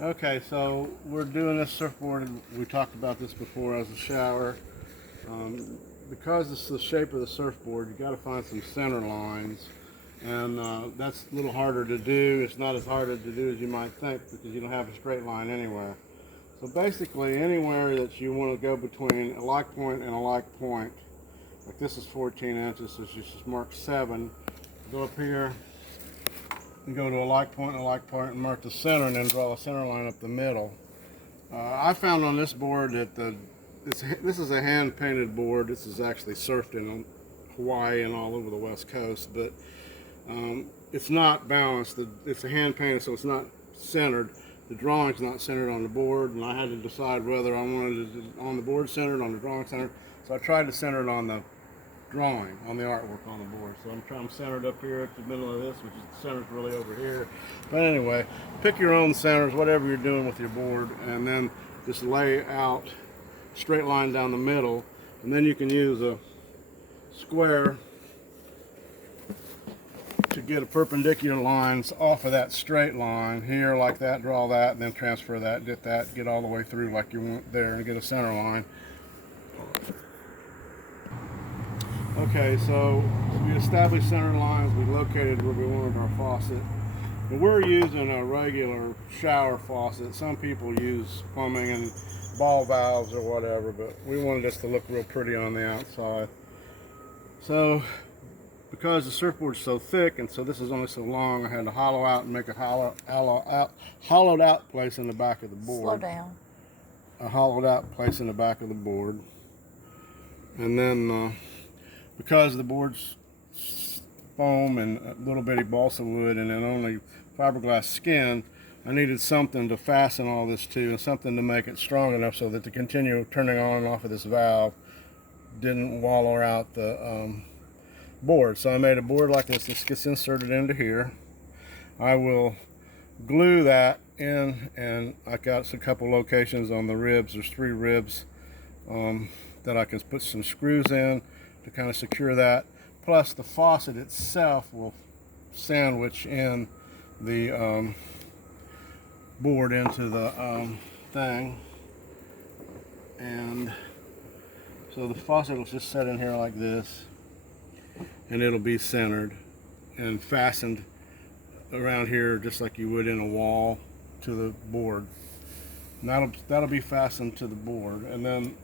Okay, so we're doing this surfboard. We talked about this before as a shower. Because it's the shape of the surfboard, you got to find some center lines, and that's a little harder to do. It's not as hard to do as you might think because you don't have a straight line anywhere. So basically, anywhere that you want to go between a like point and a like point, like this is 14 inches, so you just mark 7. Go up here and go to a like point and a like point and mark the center, and then draw a center line up the middle. I found on this board that this is a hand painted board. This is actually surfed in Hawaii and all over the West Coast, but it's not balanced. It's a hand painted, so it's not centered. The drawing's not centered on the board, and I had to decide whether I wanted it on the board centered, on the drawing centered. So I tried to center it on the drawing, on the artwork on the board. So I'm centered up here at the middle of this, which is the center's really over here. But anyway, pick your own centers, whatever you're doing with your board, and then just lay out straight line down the middle, and then you can use a square to get a perpendicular lines off of that straight line here, like that. Draw that, and then transfer that, get all the way through like you want there, and get a center line. Okay, so we established center lines. We located where we wanted our faucet. And we're using a regular shower faucet. Some people use plumbing and ball valves or whatever, but we wanted this to look real pretty on the outside. So because the surfboard's so thick and so this is only so long, I had to hollow out and make a hollowed out place in the back of the board. Slow down. A hollowed out place in the back of the board. And then because the board's foam and a little bitty balsa wood and then only fiberglass skin, I needed something to fasten all this to, and something to make it strong enough so that the continual turning on and off of this valve didn't wallow out the board. So I made a board like this. This gets inserted into here. I will glue that in, and I got a couple locations on the ribs. There's 3 ribs that I can put some screws in to kind of secure that. Plus the faucet itself will sandwich in the board into the thing, and so the faucet will just set in here like this, and it'll be centered and fastened around here just like you would in a wall to the board. And that'll be fastened to the board, and then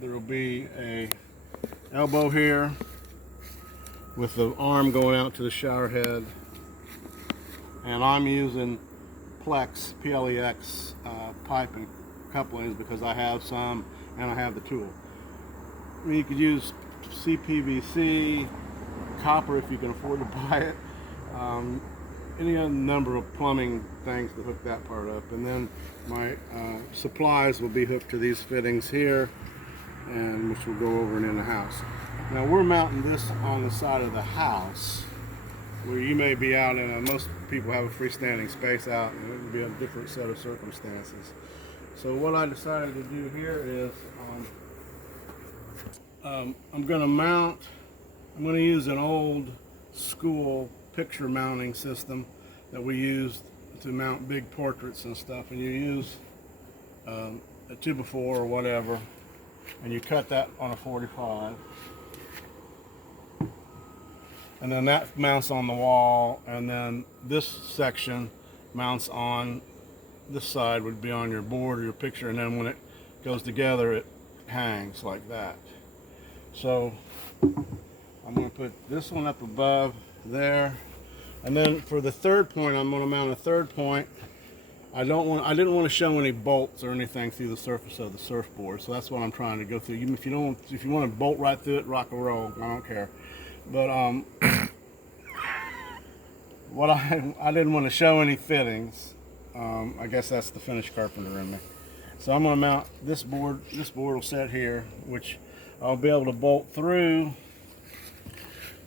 there will be a elbow here with the arm going out to the shower head, and I'm using Plex, P-L-E-X pipe and couplings because I have some and I have the tool. I mean, you could use CPVC, copper if you can afford to buy it, any other number of plumbing things to hook that part up, and then my supplies will be hooked to these fittings here, and which will go over and in the house. Now we're mounting this on the side of the house, where you may be out in most people have a freestanding space out, and it would be a different set of circumstances. So what I decided to do here is I'm going to use an old school picture mounting system that we used to mount big portraits and stuff, and you use a 2x4 or whatever, and you cut that on a 45. And then that mounts on the wall, and then this section mounts on this side, would be on your board or your picture, and then when it goes together it hangs like that. So I'm going to put this one up above there, and then for the third point I'm going to mount a third point. I didn't want to show any bolts or anything through the surface of the surfboard, so that's what I'm trying to go through. Even if you want to bolt right through it, rock and roll, I don't care. But what I didn't want to show any fittings. I guess that's the finished carpenter in me. So I'm going to mount this board. This board will set here, which I'll be able to bolt through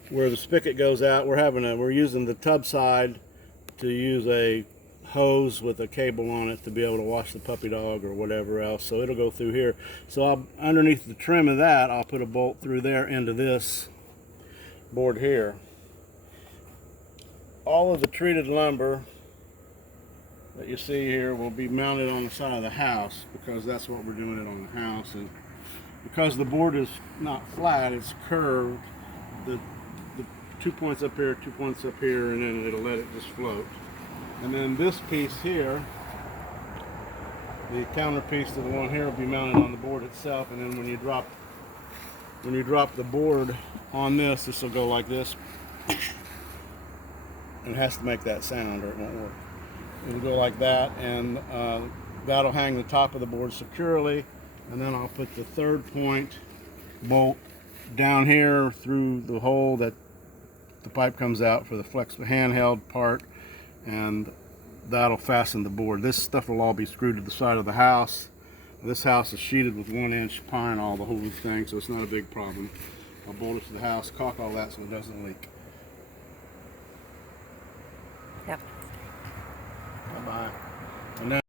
where the spigot goes out. We're using the tub side to use a hose with a cable on it to be able to wash the puppy dog or whatever else. So it'll go through here. So underneath the trim of that, I'll put a bolt through there into this board here. All of the treated lumber that you see here will be mounted on the side of the house, because that's what we're doing it on the house. And because the board is not flat, it's curved, the 2 points up here, 2 points up here, and then it'll let it just float. And then this piece here, the counter piece to the one here, will be mounted on the board itself. And then when you drop the board on this will go like this. And it has to make that sound or it won't work. It'll go like that, and that'll hang the top of the board securely. And then I'll put the 3rd point bolt down here through the hole that the pipe comes out for the flexible handheld part, and that'll fasten the board. This stuff will all be screwed to the side of the house. This house is sheeted with 1-inch pine, all the whole thing, so it's not a big problem. I'll bolt it to the house, caulk all that so it doesn't leak. Yep. Bye-bye.